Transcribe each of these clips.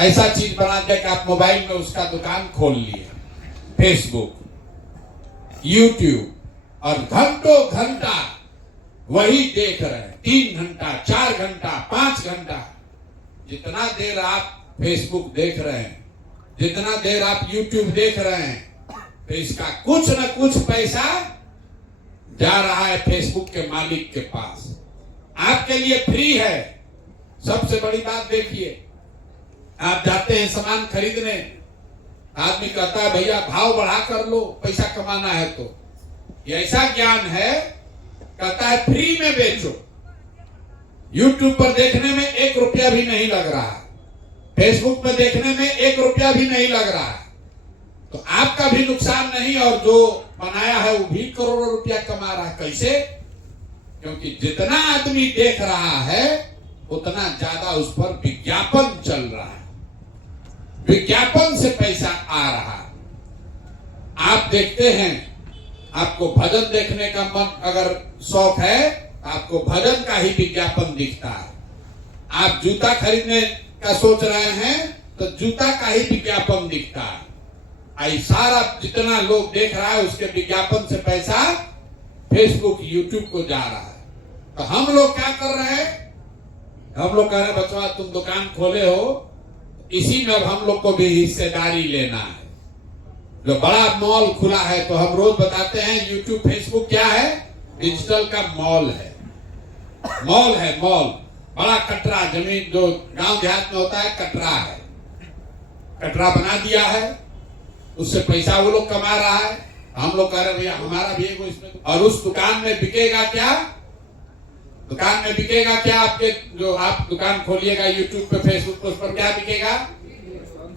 ऐसा चीज बना दिया कि आप मोबाइल में उसका दुकान खोल लिए, फेसबुक, यूट्यूब, और घंटों घंटा वही देख रहे हैं। 3 घंटा, 4 घंटा, 5 घंटा, जितना देर आप फेसबुक देख रहे हैं, जितना देर आप यूट्यूब देख रहे हैं, तो इसका कुछ न कुछ पैसा जा रहा है फेसबुक के मालिक के पास। आपके लिए फ्री है। सबसे बड़ी बात देखिए, आप जाते हैं सामान खरीदने, आदमी कहता है भैया भाव बढ़ा कर लो, पैसा कमाना है। तो ये ऐसा ज्ञान है, कहता है फ्री में बेचो। यूट्यूब पर देखने में 1 रुपया भी नहीं लग रहा है, फेसबुक में देखने में 1 रुपया भी नहीं लग रहा है, तो आपका भी नुकसान नहीं, और जो बनाया है वो भी करोड़ों रुपया कमा रहा है। कैसे? क्योंकि जितना आदमी देख रहा है उतना ज्यादा उस पर विज्ञापन चल रहा है, विज्ञापन से पैसा आ रहा है। आप देखते हैं, आपको भजन देखने का मन अगर शौक है, आपको भजन का ही विज्ञापन दिखता है। आप जूता खरीदने का सोच रहे हैं तो जूता का ही विज्ञापन दिखता है। आई सारा जितना लोग देख रहा है उसके विज्ञापन से पैसा फेसबुक, यूट्यूब को जा रहा है। तो हम लोग क्या कर रहे हैं? हम लोग कह रहे हैं बचवा तुम दुकान खोले हो, इसी में अब हम लोग को भी हिस्सेदारी लेना है। जो बड़ा मॉल खुला है, तो हम रोज बताते हैं यूट्यूब, फेसबुक क्या है? डिजिटल का मॉल है। मॉल है, मॉल बड़ा कटरा, जमीन जो गांव देहात में होता है कटरा है, कटरा बना दिया है, उससे पैसा वो लोग कमा रहा है। हम लोग कह रहे भैया हमारा भी एक इसमें, और उस दुकान में बिकेगा क्या? दुकान में बिकेगा क्या? आपके जो आप दुकान खोलिएगा यूट्यूब पे, फेसबुक पे, उस पर क्या बिकेगा?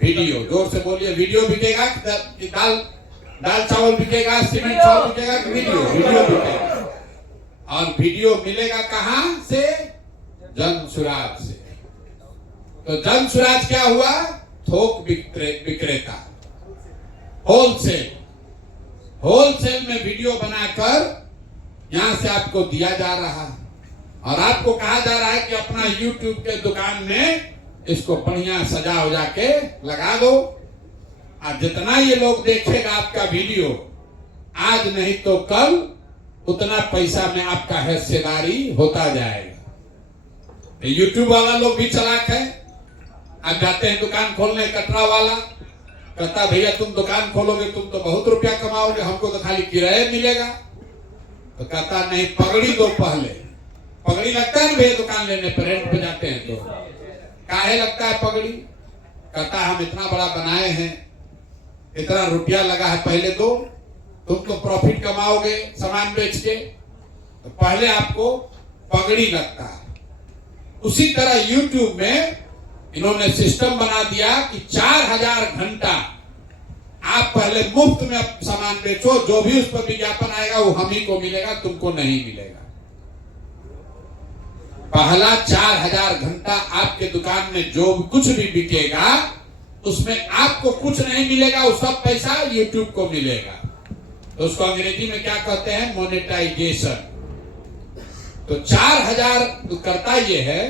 वीडियो। जोर से बोलिए, वीडियो बिकेगा कि दाल चावल बिकेगा, सीमेंट चावल बिकेगा कि वीडियो? वीडियो बिकेगा। और वीडियो मिलेगा कहां से? जन सुराज से। तो जन सुराज क्या हुआ? थोक विक्रेता, होलसेल। होलसेल में वीडियो बनाकर यहां से आपको दिया जा रहा है, और आपको कहा जा रहा है कि अपना यूट्यूब के दुकान में इसको बढ़िया सजा हो जाके लगा दो, और जितना ये लोग देखेगा आपका वीडियो, आज नहीं तो कल उतना पैसा में आपका हिस्सेदारी होता जाएगा। यूट्यूब वाला लोग भी चालाक है। आप जाते हैं दुकान खोलने, कटरा वाला कहता भैया तुम दुकान खोलोगे तुम तो बहुत रुपया कमाओगे, हमको तो खाली किराया मिलेगा। तो कहता नहीं, पगड़ी दो पहले। पगड़ी लगता है ना भैया दुकान लेने पर, रेंट पे जाते हैं तो काहे लगता है पगड़ी? कहता हम इतना बड़ा बनाए हैं, इतना रुपया लगा है, पहले दो, तुम तो प्रॉफिट कमाओगे सामान बेच के, तो पहले आपको पगड़ी लगता है। उसी तरह यूट्यूब में इन्होंने सिस्टम बना दिया कि 4000 घंटा आप पहले मुफ्त में सामान बेचो, जो भी उस पर विज्ञापन आएगा वो हम ही को मिलेगा, तुमको नहीं मिलेगा। पहला 4000 घंटा आपके दुकान में जो कुछ भी बिकेगा उसमें आपको कुछ नहीं मिलेगा, वो सब पैसा यूट्यूब को मिलेगा। तो उसको अंग्रेजी में क्या कहते हैं? मोनेटाइजेशन। तो 4000 करता ये है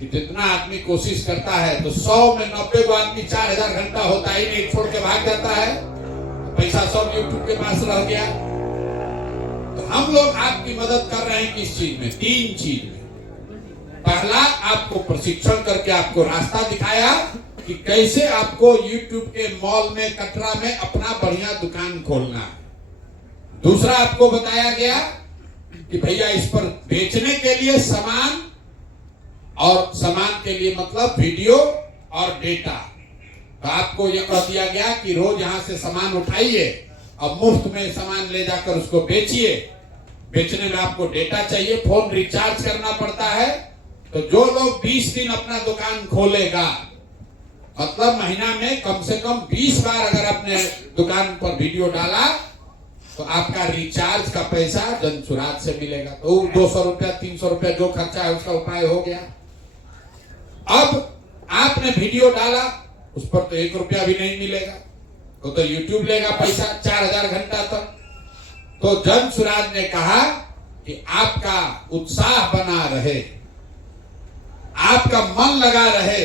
कि जितना आदमी कोशिश करता है, तो 100 में 90 को आदमी 4000 घंटा होता ही नहीं, छोड़ के भाग जाता है, तो पैसा सब यूट्यूब के पास रह गया। तो हम लोग आपकी मदद कर रहे हैं किस चीज में? 3 चीज में। पहला, आपको प्रशिक्षण करके आपको रास्ता दिखाया कि कैसे आपको यूट्यूब के मॉल में, कटरा में अपना बढ़िया दुकान खोलना है। दूसरा, आपको बताया गया कि भैया इस पर बेचने के लिए सामान, और सामान के लिए मतलब वीडियो और डेटा। तो आपको यह कह दिया गया कि रोज यहां से सामान उठाइए और मुफ्त में सामान ले जाकर उसको बेचिए। बेचने में आपको डेटा चाहिए, फोन रिचार्ज करना पड़ता है। तो जो लोग 20 दिन अपना दुकान खोलेगा, मतलब महीना में कम से कम 20 बार अगर आपने दुकान पर वीडियो डाला, तो आपका रिचार्ज का पैसा जनसुराज से मिलेगा। तो 200 रुपया, 300 रुपया जो खर्चा है उसका उपाय हो गया। अब आपने वीडियो डाला, उस पर तो 1 रुपया भी नहीं मिलेगा, तो यूट्यूब लेगा पैसा 4000 घंटा तक। तो जनसुराज ने कहा कि आपका उत्साह बना रहे, आपका मन लगा रहे,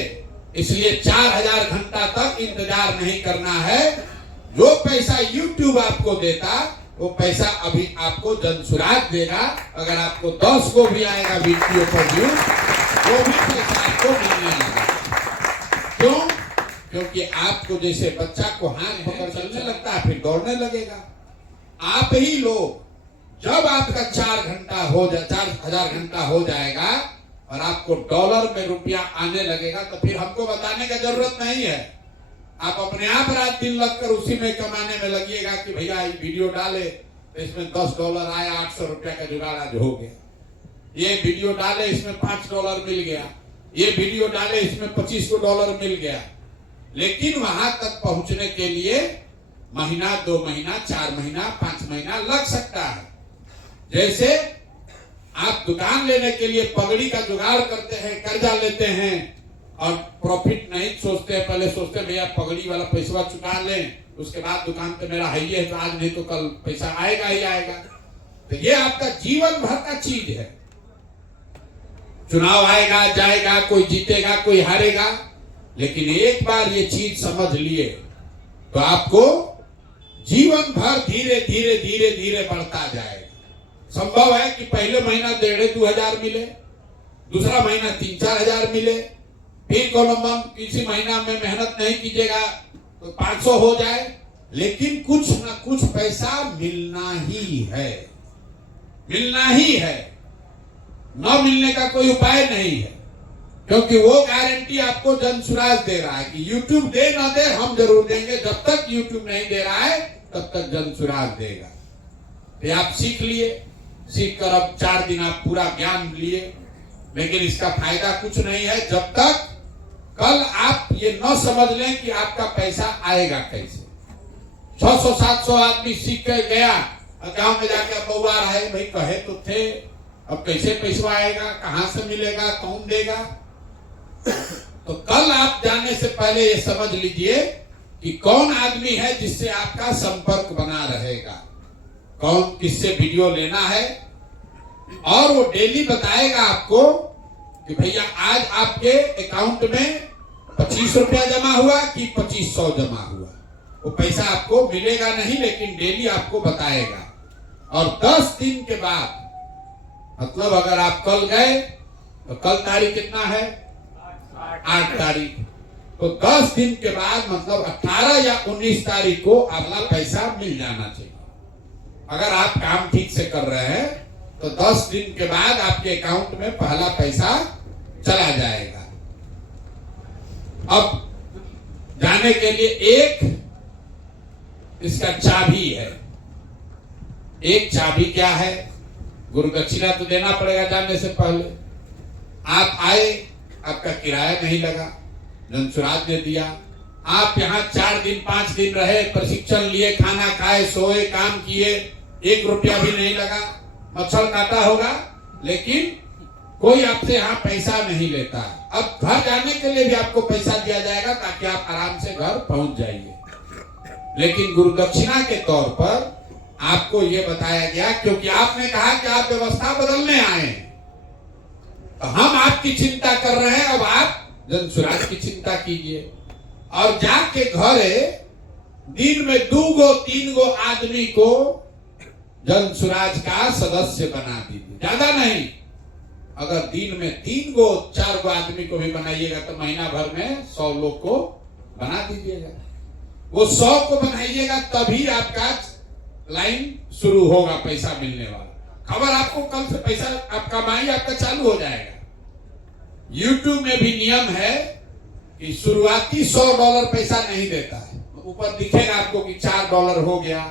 इसलिए 4000 घंटा तक इंतजार नहीं करना है। जो पैसा YouTube आपको देता वो पैसा अभी आपको जनसुराज देगा। अगर आपको 10 को भी आएगा वीडियो पर व्यू, वो भी पैसा आपको मिलने लगेगा। क्यों? क्योंकि आपको जैसे बच्चा को हाथ पकड़ चलने लगता है फिर दौड़ने लगेगा। आप ही लोग जब आपका 4000 घंटा हो जाएगा और आपको डॉलर में रुपया आने लगेगा तो फिर हमको बताने का जरूरत नहीं है। आप अपने आप रात दिन लगकर उसी में कमाने में लगिएगा कि भैया ये वीडियो डाले तो इसमें $10 आया, 800 रुपया का जुगाड़ आज हो गया। ये वीडियो डाले इसमें $5 मिल गया, ये वीडियो डाले इसमें $25 मिल गया। लेकिन वहां तक पहुंचने के लिए महीना, 2 महीना, 4 महीना, 5 महीना लग सकता है। जैसे आप दुकान लेने के लिए पगड़ी का जुगाड़ करते हैं, कर्जा लेते हैं और प्रॉफिट नहीं सोचते हैं, पहले सोचते हैं भैया पगड़ी वाला पैसा चुका लें, उसके बाद दुकान पे मेरा है ही है तो आज नहीं तो कल पैसा आएगा ही आएगा। तो ये आपका जीवन भर का चीज है। चुनाव आएगा जाएगा, कोई जीतेगा कोई हारेगा, लेकिन एक बार ये चीज समझ लिए तो आपको जीवन भर धीरे धीरे धीरे धीरे बढ़ता जाएगा। संभव है कि पहले महीना 1500-2000 हजार मिले, दूसरा महीना 3-4 हजार मिले, फिर किसी महीना में मेहनत नहीं कीजिएगा तो 500 हो जाए, लेकिन कुछ ना कुछ पैसा मिलना ही है, मिलना ही है। न मिलने का कोई उपाय नहीं है, क्योंकि वो गारंटी आपको जनसुराज दे रहा है कि YouTube दे ना दे हम जरूर देंगे। जब तक YouTube नहीं दे रहा है तब तक जनसुराज देगा। तो आप सीख लिए, सीख कर अब 4 दिन आप पूरा ज्ञान लिए, लेकिन इसका फायदा कुछ नहीं है जब तक कल आप ये न समझ लें कि आपका पैसा आएगा कैसे। 600-700 आदमी सीख कर गया गांव में जाकर बउआ रहा है, भाई कहे तो थे, अब कैसे पैसा आएगा, कहां से मिलेगा, कौन देगा। तो कल आप जाने से पहले ये समझ लीजिए कि कौन आदमी है जिससे आपका संपर्क बना रहेगा, कौन किससे वीडियो लेना है, और वो डेली बताएगा आपको कि भैया आज आपके अकाउंट में 25 रुपया जमा हुआ कि 2500 जमा हुआ। वो पैसा आपको मिलेगा नहीं, लेकिन डेली आपको बताएगा। और 10 दिन के बाद, मतलब अगर आप कल गए तो कल तारीख कितना है, 8 तारीख, तो 10 दिन के बाद मतलब 18 या 19 तारीख को आपका पैसा मिल जाना चाहिए। अगर आप काम ठीक से कर रहे हैं तो 10 दिन के बाद आपके अकाउंट में पहला पैसा चला जाएगा। अब जाने के लिए एक इसका चाबी है। एक चाबी क्या है? गुरु दक्षिणा तो देना पड़ेगा जाने से पहले। आप आए, आपका किराया नहीं लगा, जनसुराज ने दिया। आप यहाँ 4 दिन 5 दिन रहे, प्रशिक्षण लिए, खाना खाए, सोए, काम किए, 1 रुपया भी नहीं लगा, मच्छर काटा होगा, लेकिन कोई आपसे यहाँ पैसा नहीं लेता। अब घर जाने के लिए भी आपको पैसा दिया जाएगा ताकि आप आराम से घर पहुंच जाइए। लेकिन गुरु दक्षिणा के तौर पर आपको ये बताया गया, क्योंकि आपने कहा कि आप व्यवस्था बदलने आए हैं, तो हम आपकी चिंता कर रहे हैं, अब आप जनसुराज की चिंता कीजिए। और जाके घरे दिन में 2-3 आदमी को जनसुराज का सदस्य बना दीजिए, ज्यादा नहीं। अगर दिन में 3-4 आदमी को भी बनाइएगा तो महीना भर में 100 लोग को बना दीजिएगा। वो 100 को बनाइएगा तभी आपका लाइन शुरू होगा, पैसा मिलने वाला। खबर आपको कल से पैसा आप कमाई आपका चालू हो जाएगा। YouTube में भी नियम है कि शुरुआती $100 पैसा नहीं देता है। ऊपर दिखेगा आपको कि $4 हो गया,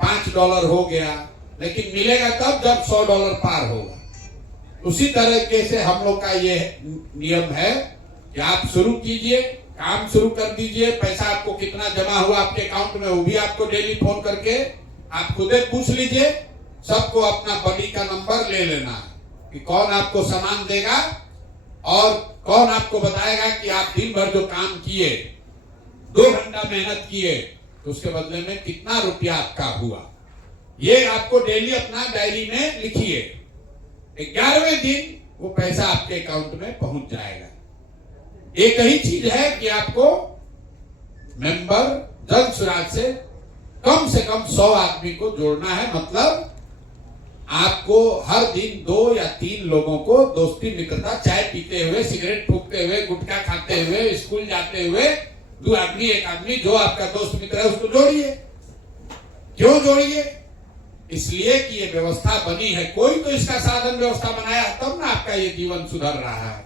$5 हो गया, लेकिन मिलेगा तब जब $100 पार होगा। उसी तरीके से हम लोग का ये नियम है कि आप शुरू कीजिए, काम शुरू कर दीजिए। पैसा आपको कितना जमा हुआ आपके अकाउंट में वो भी आपको डेली फोन करके आप खुद पूछ लीजिए। सबको अपना बडी का नंबर ले लेना है कि कौन आपको सामान देगा और कौन आपको बताएगा कि आप दिन भर जो काम किए, 2 घंटा मेहनत किए, तो उसके बदले में कितना रुपया आपका हुआ। ये आपको डेली अपना डायरी में लिखिए। 11वें दिन वो पैसा आपके अकाउंट में पहुंच जाएगा। एक ही चीज है कि आपको मेंबर जन सुराज से कम 100 आदमी को जोड़ना है। मतलब आपको हर दिन 2 या 3 लोगों को दोस्ती मित्रता, चाय पीते हुए, सिगरेट फूकते हुए, गुटखा खाते हुए, स्कूल जाते हुए 2 आदमी 1 आदमी जो आपका दोस्त मित्र है उसको जोड़िए। क्यों जोड़िए? इसलिए कि ये व्यवस्था बनी है, कोई तो इसका साधन व्यवस्था बनाया तब ना आपका ये जीवन सुधर रहा है।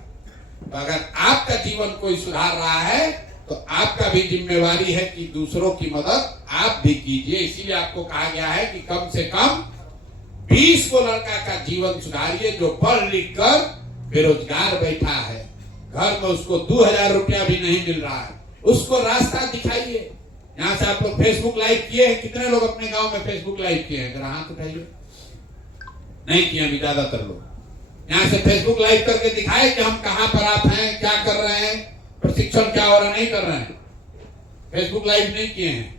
तो अगर आपका जीवन कोई सुधार रहा है तो आपका भी जिम्मेवारी है कि दूसरों की मदद आप भी कीजिए। इसीलिए आपको कहा गया है कि कम से कम 20 को लड़का का जीवन सुधारिए जो पढ़ लिख कर बेरोजगार बैठा है, घर में उसको 2000 रुपया भी नहीं मिल रहा है, उसको रास्ता दिखाइए। यहां से आप लोग फेसबुक लाइव किए हैं? कितने लोग अपने गांव में फेसबुक लाइव किए हैं? जरा हाथ उठाइए। नहीं किए अभी ज्यादातर लोग। यहां से फेसबुक लाइव करके दिखाए कि हम कहां पर आप हैं, क्या कर रहे हैं, प्रशिक्षण क्या हो रहा, नहीं कर रहे हैं। फेसबुक लाइव नहीं किए हैं?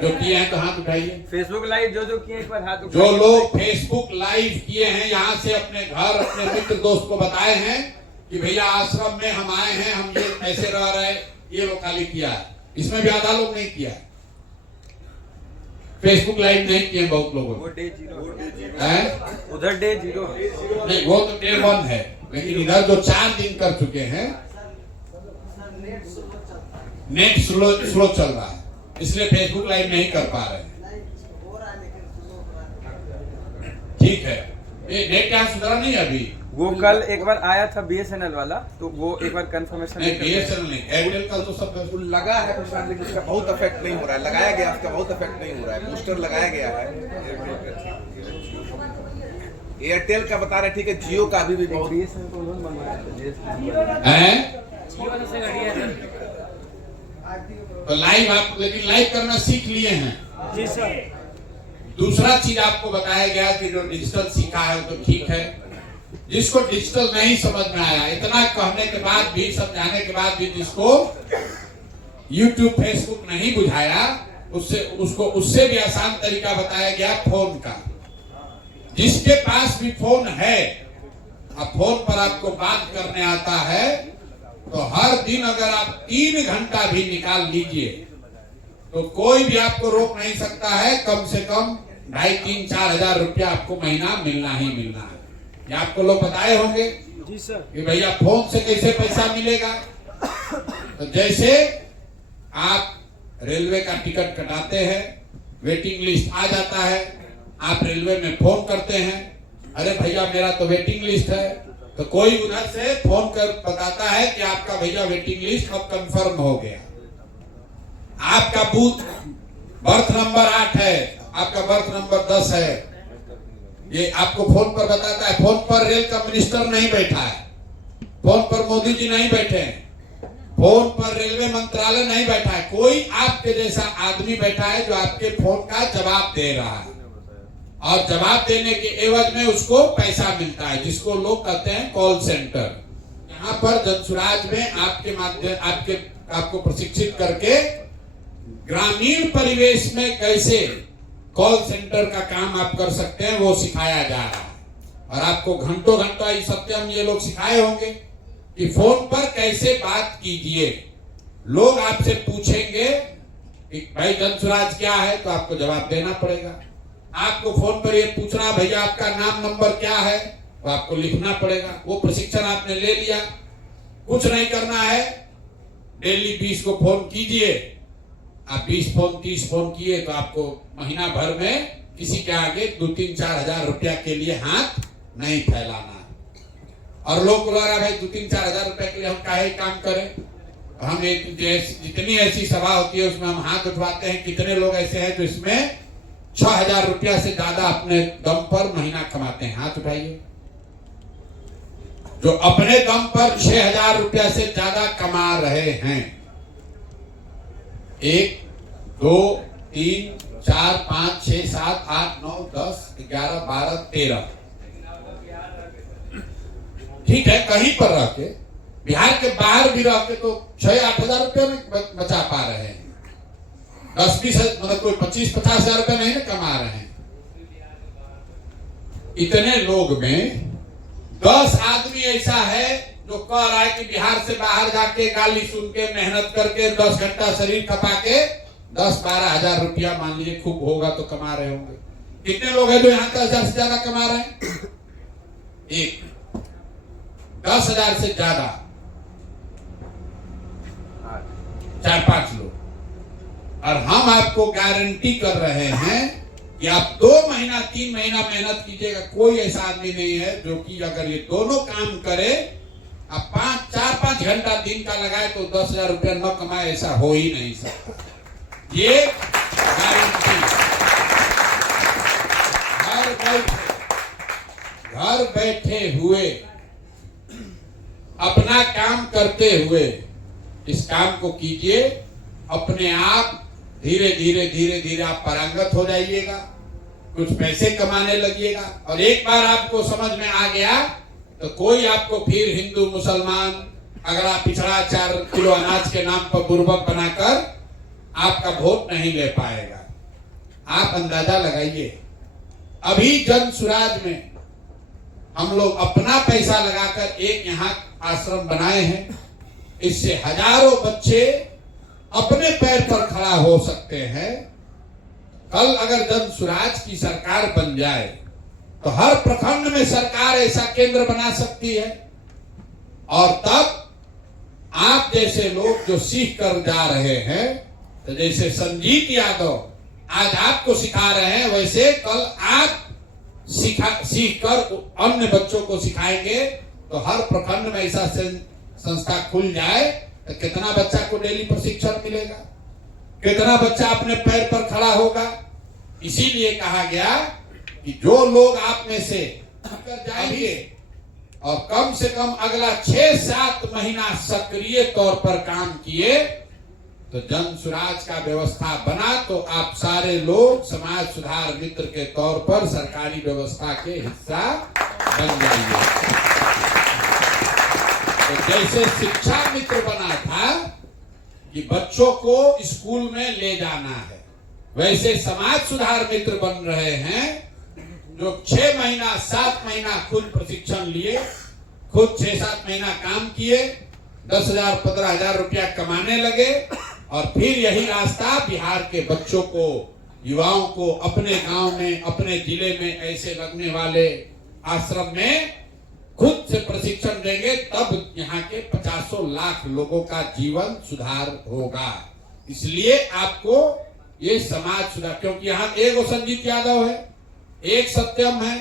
जो किए हैं तो हाथ उठाइए। फेसबुक लाइव जो किए एक बार हाथ जो लोग फेसबुक लाइव किए हैं, यहाँ से अपने घर, अपने मित्र दोस्त को बताए हैं कि भैया आश्रम में हम आए हैं, हम ये ऐसे रह रहे, ये लोग खाली किया है। इसमें भी आधा लोग नहीं किया, फेसबुक लाइव नहीं किए बहुत लोगों वो डे 0 है, उधर डे 0 नहीं, वो तो डे 1 है। लेकिन इधर जो 4 दिन कर चुके हैं, नेट स्लो चल रहा है, इसलिए फेसबुक लाइव नहीं कर पा रहे हैं। ठीक है, ये नेट क्या सुधरा नहीं अभी? वो कल एक बार आया था BSNL वाला, तो वो एक बार कंफर्मेशन नहीं, BSNL नहीं, एयरटेल का तो सब लगा है प्रशांत, लेकिन उसका बहुत इफेक्ट नहीं हो रहा है। लगाया गया, उसका बहुत इफेक्ट नहीं हो रहा है। बूस्टर लगाया गया है। एयरटेल का बता रहे, ठीक है। जियो का अभी भी बहुत BSNL को उन्होंने मंगवाया है। तो लाइव आप लेकिन लाइव करना सीख लिए हैं। जी सर। दूसरा चीज आपको बताया गया कि जो डिजिटल सीखा है वो तो ठीक है, जिसको डिजिटल नहीं समझ में आया, इतना कहने के बाद भी, समझाने के बाद भी, जिसको YouTube फेसबुक नहीं बुझाया, उससे भी आसान तरीका बताया गया फोन का। जिसके पास भी फोन है, अब फोन पर आपको बात करने आता है, तो हर दिन अगर आप 3 घंटा भी निकाल लीजिए तो कोई भी आपको रोक नहीं सकता है। कम से कम 2,500-4 हजार रुपया आपको महीना मिलना ही मिलना है। ये आपको लोग बताए होंगे जी सर कि भैया फोन से कैसे पैसा मिलेगा। तो जैसे आप रेलवे का टिकट कटाते हैं, वेटिंग लिस्ट आ जाता है, आप रेलवे में फोन करते हैं, अरे भैया मेरा तो वेटिंग लिस्ट है, तो कोई उधर से फोन कर बताता है कि आपका भैया वेटिंग लिस्ट अब कंफर्म हो गया, आपका बूथ बर्थ नंबर 8 है, आपका बर्थ नंबर 10 है। ये आपको फोन पर बताता है। फोन पर रेल का मिनिस्टर नहीं बैठा है, फोन पर मोदी जी नहीं बैठे हैं, फोन पर रेलवे मंत्रालय नहीं बैठा है, कोई आपके जैसा आदमी बैठा है जो आपके फोन का जवाब दे रहा है, और जवाब देने के एवज में उसको पैसा मिलता है, जिसको लोग कहते हैं कॉल सेंटर। यहाँ पर जनसुराज में आपके माध्यम आपको प्रशिक्षित करके ग्रामीण परिवेश में कैसे कॉल सेंटर का काम आप कर सकते हैं वो सिखाया जा रहा है। और आपको घंटों घंटा इस सत्यम ये लोग सिखाए होंगे कि फोन पर कैसे बात कीजिए। लोग आपसे पूछेंगे कि भाई जनसुराज क्या है, तो आपको जवाब देना पड़ेगा। आपको फोन पर ये पूछना भैया आपका नाम नंबर क्या है, तो आपको लिखना पड़ेगा। वो प्रशिक्षण आपने ले लिया, कुछ नहीं करना है, डेली 20 को फोन कीजिए। आप 20 फोन 30 फोन किए तो आपको महीना भर में किसी के आगे 2-3-4 हजार रुपया के लिए हाथ नहीं फैलाना। और लोग बोल रहा भाई 2-3-4 हजार रुपया के लिए हम काहे काम करें। हम एक जितनी ऐसी सभा होती है उसमें हम हाथ उठवाते हैं। कितने लोग ऐसे हैं जो इसमें 6,000 रुपया से ज्यादा अपने दम पर महीना कमाते हैं, हाथ उठाइए। जो अपने दम पर 6,000 रुपया से ज्यादा कमा रहे हैं। 1 2 3 4 5 6 7 8 9 10 11 12 13 ठीक है। कहीं पर रह के, बिहार के बाहर भी रह के तो 6-8 हजार रुपया में बचा पा रहे हैं। 10-20 मतलब कोई 25-50 हजार रुपया नहीं ना कमा रहे हैं। इतने लोग में 10 आदमी ऐसा है जो कह रहा है कि बिहार से बाहर जाके गाली सुन के मेहनत करके 10 घंटा शरीर खपा के 10-12 हजार रुपया मान लीजिए खूब होगा तो कमा रहे होंगे। कितने लोग हैं जो यहाँ 10,000 से ज्यादा कमा रहे हैं? एक 10,000 से ज्यादा 4-5 लोग। और हम आपको गारंटी कर रहे हैं कि आप 2 महीना 3 महीना मेहनत कीजिएगा, कोई ऐसा आदमी नहीं है जो कि अगर ये दोनों काम करे, आप 4-5 घंटा दिन का लगाए तो 10,000 रुपया न कमाए, ऐसा हो ही नहीं सकता। ये गारंटी। घर बैठे हुए अपना काम करते हुए इस काम को कीजिए, अपने आप धीरे धीरे आप पारंगत हो जाइएगा, कुछ पैसे कमाने लगिएगा। और एक बार आपको समझ में आ गया तो कोई आपको फिर हिंदू मुसलमान अगला पिछड़ा 4 किलो अनाज के नाम पर बुर्बक बनाकर आपका वोट नहीं ले पाएगा। आप अंदाजा लगाइए, अभी जन सुराज में हम लोग अपना पैसा लगाकर एक यहाँ आश्रम बनाए हैं, इससे हजारों बच्चे अपने पैर पर खड़ा हो सकते हैं। कल अगर जन सुराज की सरकार बन जाए तो हर प्रखंड में सरकार ऐसा केंद्र बना सकती है, और तब आप जैसे लोग जो सीख कर जा रहे हैं, तो जैसे संजीत यादव आज आपको सिखा रहे हैं, वैसे कल आप सीख कर अन्य बच्चों को सिखाएंगे। तो हर प्रखंड में ऐसा संस्था खुल जाए तो कितना बच्चा को डेली प्रशिक्षण मिलेगा, कितना बच्चा अपने पैर पर खड़ा होगा। इसीलिए कहा गया कि जो लोग आप में से जाएंगे और कम से कम अगला 6-7 महीना सक्रिय तौर पर काम किए तो जन सुराज का व्यवस्था बना, तो आप सारे लोग समाज सुधार मित्र के तौर पर सरकारी व्यवस्था के हिस्सा बन जाइए। तो जैसे शिक्षा मित्र बना था कि बच्चों को स्कूल में ले जाना है, वैसे समाज सुधार मित्र बन रहे हैं जो 6 महीना 7 महीना खुद प्रशिक्षण लिए, खुद 6-7 महीना काम किए, 10,000 15,000 रुपया कमाने लगे, और फिर यही रास्ता बिहार के बच्चों को, युवाओं को अपने गांव में, अपने जिले में ऐसे लगने वाले आश्रम में खुद से प्रशिक्षण देंगे, तब यहाँ के 50 लाख लोगों का जीवन सुधार होगा। इसलिए आपको ये समाज सुधार, क्योंकि यहाँ एक संजीत यादव है, एक सत्यम है,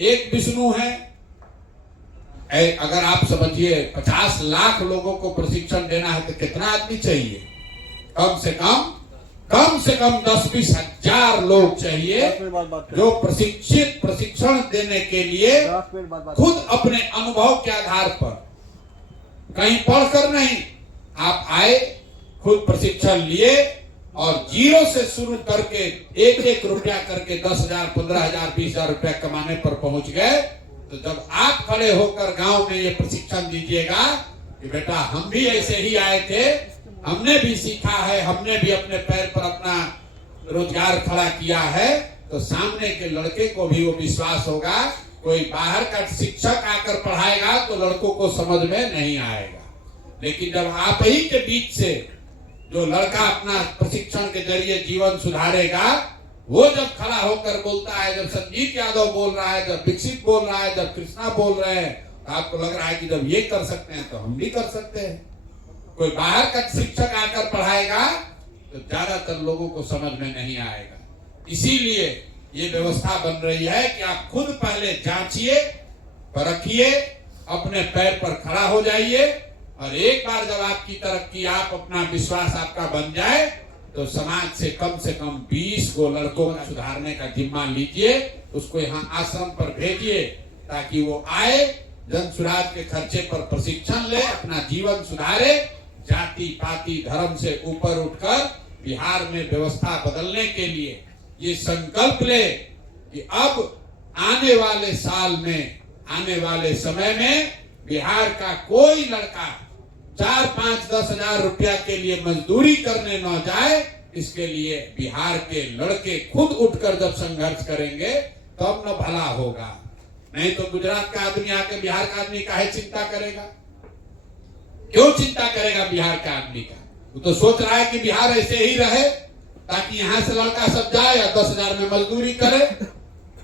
एक विष्णु है। अगर आप समझिए 50 लाख लोगों को प्रशिक्षण देना है तो कितना आदमी चाहिए? कम से कम 10-20 हजार लोग चाहिए जो प्रशिक्षण देने के लिए खुद अपने अनुभव के आधार पर, कहीं पढ़कर नहीं, आप आए, खुद प्रशिक्षण लिए और जीरो से शुरू करके 1-1 रुपया करके 10,000 15,000 20,000 रुपया कमाने पर पहुंच गए। तो जब आप खड़े होकर गांव में ये प्रशिक्षण दीजिएगा कि बेटा हम भी ऐसे ही आए थे, हमने भी सीखा है, हमने भी अपने पैर पर अपना रोजगार खड़ा किया है, तो सामने के लड़के को भी वो विश्वास होगा। कोई बाहर का शिक्षक आकर पढ़ाएगा तो लड़कों को समझ में नहीं आएगा, लेकिन जब आप ही के बीच से जो लड़का अपना प्रशिक्षण के जरिए जीवन सुधारेगा, वो जब खड़ा होकर बोलता है, जब संजीत यादव बोल रहा है, जब विकसित बोल रहा है, जब कृष्णा बोल रहे हैं, तो आपको लग रहा है कि जब ये कर सकते हैं तो हम भी कर सकते हैं। कोई बाहर का शिक्षक आकर पढ़ाएगा तो ज्यादातर लोगों को समझ में नहीं आएगा। इसीलिए ये व्यवस्था बन रही है कि आप खुद पहले जांचिए, परखिए, अपने पैर पर खड़ा हो जाइए, और एक बार जब आपकी तरक्की, आप अपना विश्वास आपका बन जाए, तो समाज से कम 20 को लड़कों को सुधारने का जिम्मा लीजिए, उसको यहाँ आश्रम पर भेजिए ताकि वो आए, जन सुराज के खर्चे पर प्रशिक्षण ले, अपना जीवन सुधारे, जाति पाति धर्म से ऊपर उठकर बिहार में व्यवस्था बदलने के लिए ये संकल्प ले कि अब आने वाले साल में, आने वाले समय में बिहार का कोई लड़का 4-5-10 हजार रुपया के लिए मजदूरी करने न जाए। इसके लिए बिहार के लड़के खुद उठकर जब संघर्ष करेंगे तब न भला होगा। नहीं तो गुजरात का आदमी आके बिहार का आदमी काहे चिंता करेगा? क्यों चिंता करेगा बिहार का आदमी का? वो तो सोच रहा है कि बिहार ऐसे ही रहे ताकि यहां से लड़का सब जाए या 10,000 में मजदूरी करे।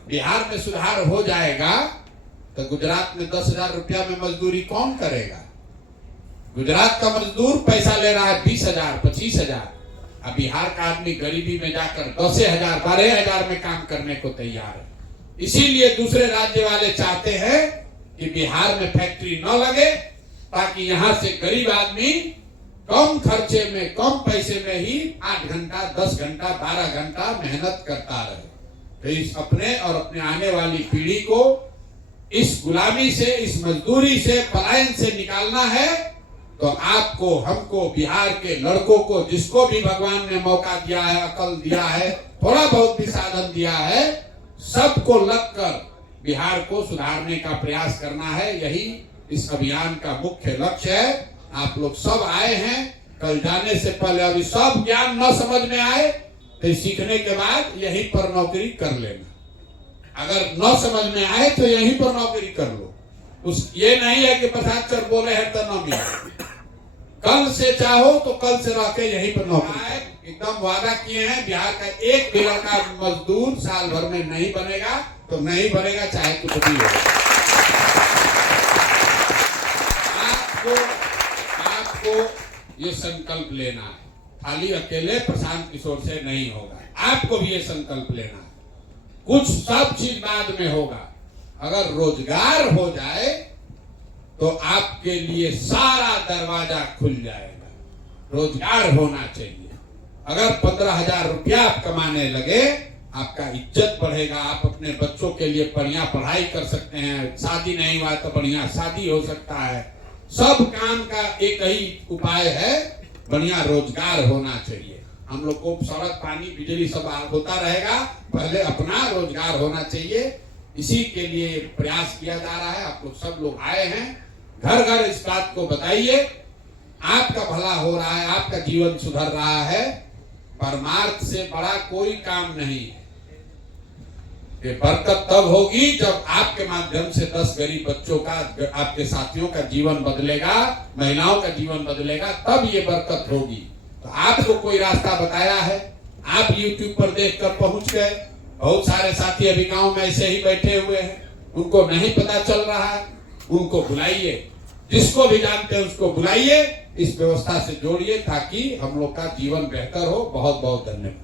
बिहार में सुधार हो जाएगा तो गुजरात में 10,000 रुपया में मजदूरी कौन करेगा? गुजरात का मजदूर पैसा ले रहा है 20,000 25,000। अब बिहार का आदमी गरीबी में जाकर 10,000 12,000 में काम करने को तैयार है। इसीलिए दूसरे राज्य वाले चाहते हैं कि बिहार में फैक्ट्री न लगे ताकि यहां से गरीब आदमी कम खर्चे में कम पैसे में ही 8 घंटा 10 घंटा 12 घंटा मेहनत करता रहे। तो इस अपने और अपने आने वाली पीढ़ी को इस गुलामी से, इस मजदूरी से, पलायन से निकालना है तो आपको, हमको, बिहार के लड़कों को, जिसको भी भगवान ने मौका दिया है, अकल दिया है, थोड़ा बहुत भी साधन दिया है, सबको लगकर बिहार को सुधारने का प्रयास करना है। यही इस अभियान का मुख्य लक्ष्य है। आप लोग सब आए हैं। कल जाने से पहले अभी सब ज्ञान न समझ में आए तो सीखने के बाद यहीं पर नौकरी कर लेना। अगर न समझ में आए तो यहीं पर नौकरी कर लो। ये नहीं है कि प्रसाद सर बोले हैं तो न मिले। कल से चाहो तो कल से रह के यहीं पर नौकरी। एकदम वादा किए हैं बिहार का एक भी लड़का मजदूर साल भर में नहीं बनेगा तो नहीं बनेगा, चाहे कुछ भी हो। आपको ये संकल्प लेना है, खाली अकेले प्रशांत किशोर से नहीं होगा। आपको भी ये संकल्प लेना है। कुछ सब चीज बाद में होगा। अगर रोजगार हो जाए तो आपके लिए सारा दरवाजा खुल जाएगा। रोजगार होना चाहिए। अगर 15,000 रुपया आप कमाने लगे, आपका इज्जत बढ़ेगा। आप अपने बच्चों के लिए बढ़िया पढ़ाई कर सकते हैं। शादी नहीं हुआ तो बढ़िया शादी हो सकता है। सब काम का एक ही उपाय है, बढ़िया रोजगार होना चाहिए। हम लोग को सड़क, पानी, बिजली सब होता रहेगा, पहले अपना रोजगार होना चाहिए। इसी के लिए प्रयास किया जा रहा है। आप लोग सब लोग आए हैं, घर घर इस बात को बताइए। आपका भला हो रहा है, आपका जीवन सुधर रहा है। परमार्थ से बड़ा कोई काम नहीं है। ये बरकत तब होगी जब आपके माध्यम से 10 गरीब बच्चों का, आपके साथियों का जीवन बदलेगा, महिलाओं का जीवन बदलेगा, तब ये बरकत होगी। तो आपको कोई रास्ता बताया है, आप YouTube पर देखकर पहुंच गए। बहुत सारे साथी अभी गांव में ऐसे ही बैठे हुए हैं, उनको नहीं पता चल रहा है। उनको बुलाइए, जिसको भी जानते हैं उसको बुलाइए, इस व्यवस्था से जोड़िए ताकि हम लोग का जीवन बेहतर हो। बहुत बहुत धन्यवाद।